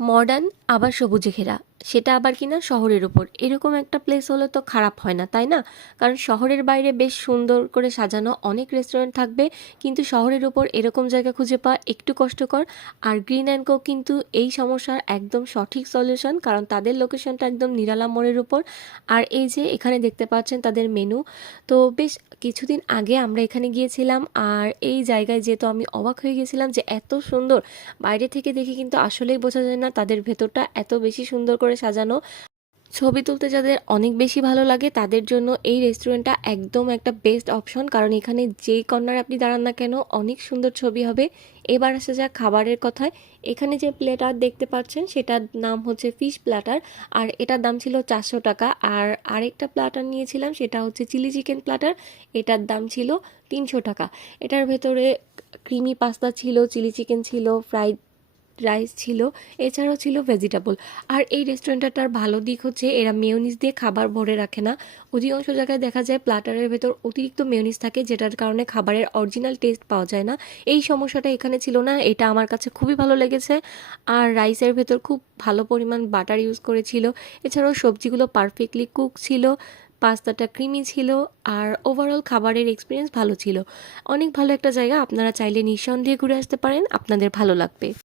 Modern আবার সবুজে ঘেরা, সেটা আবার কিনা শহরের উপর। এরকম একটা প্লেস হলে তো খারাপ হয় না, তাই না? কারণ শহরের বাইরে বেশ সুন্দর করে সাজানো অনেক রেস্টুরেন্ট থাকবে, কিন্তু শহরের উপর এরকম জায়গা খুঁজে পাওয়া একটু কষ্টকর। আর গ্রিন অ্যান্ড কো কিন্তু এই সমস্যার একদম সঠিক সলিউশন, কারণ তাদের লোকেশনটা একদম নিরালা মোড়ের উপর। আর এই যে এখানে দেখতে পাচ্ছেন তাদের মেনু। তো বেশ কিছুদিন আগে আমরা এখানে গিয়েছিলাম, আর এই জায়গায় যেহেতু আমি অবাক হয়ে গেছিলাম যে এত সুন্দর। বাইরে থেকে দেখে কিন্তু আসলেই বোঝা যায় না তাদের ভেতরটা এত বেশি সুন্দর করে সাজানো। ছবি তুলতে যাদের অনেক বেশি ভালো লাগে তাদের জন্য এই রেস্টুরেন্টটা একদম একটা বেস্ট অপশন, কারণ এখানে যেই কর্নারে আপনি দাঁড়ান না কেন অনেক সুন্দর ছবি হবে। এবার আসা যাক খাবারের কথায়। এখানে যে প্লেটার দেখতে পাচ্ছেন সেটার নাম হচ্ছে ফিশ প্ল্যাটার, আর এটার দাম ছিল 400 টাকা। আর আরেকটা প্ল্যাটার নিয়েছিলাম, সেটা হচ্ছে চিলি চিকেন প্ল্যাটার, এটার দাম ছিল 300 টাকা। এটার ভেতরে ক্রিমি পাস্তা ছিল, চিলি চিকেন ছিল, ফ্রাইড রাইস ছিল, এছাড়াও ছিল ভেজিটেবল। আর এই রেস্টুরেন্টটার ভালো দিক হচ্ছে এরা মেয়োনিজ দিয়ে খাবার ভরে রাখে না। অধিকাংশ জায়গায় দেখা যায় প্ল্যাটারের ভেতর অতিরিক্ত মেয়োনিজ থাকে, যেটার কারণে খাবারের অরিজিনাল টেস্ট পাওয়া যায় না। এই সমস্যাটা এখানে ছিল না, এটা আমার কাছে খুবই ভালো লেগেছে। আর রাইসের ভেতর খুব ভালো পরিমাণ বাটার ইউজ করেছিল। এছাড়াও সবজিগুলো পারফেক্টলি কুক ছিল, পাস্তাটা ক্রিমি ছিল। আর ওভারঅল খাবারের এক্সপিরিয়েন্স ভালো ছিল। অনেক ভালো একটা জায়গা, আপনারা চাইলে নিঃসন্দেহে ঘুরে আসতে পারেন, আপনাদের ভালো লাগবে।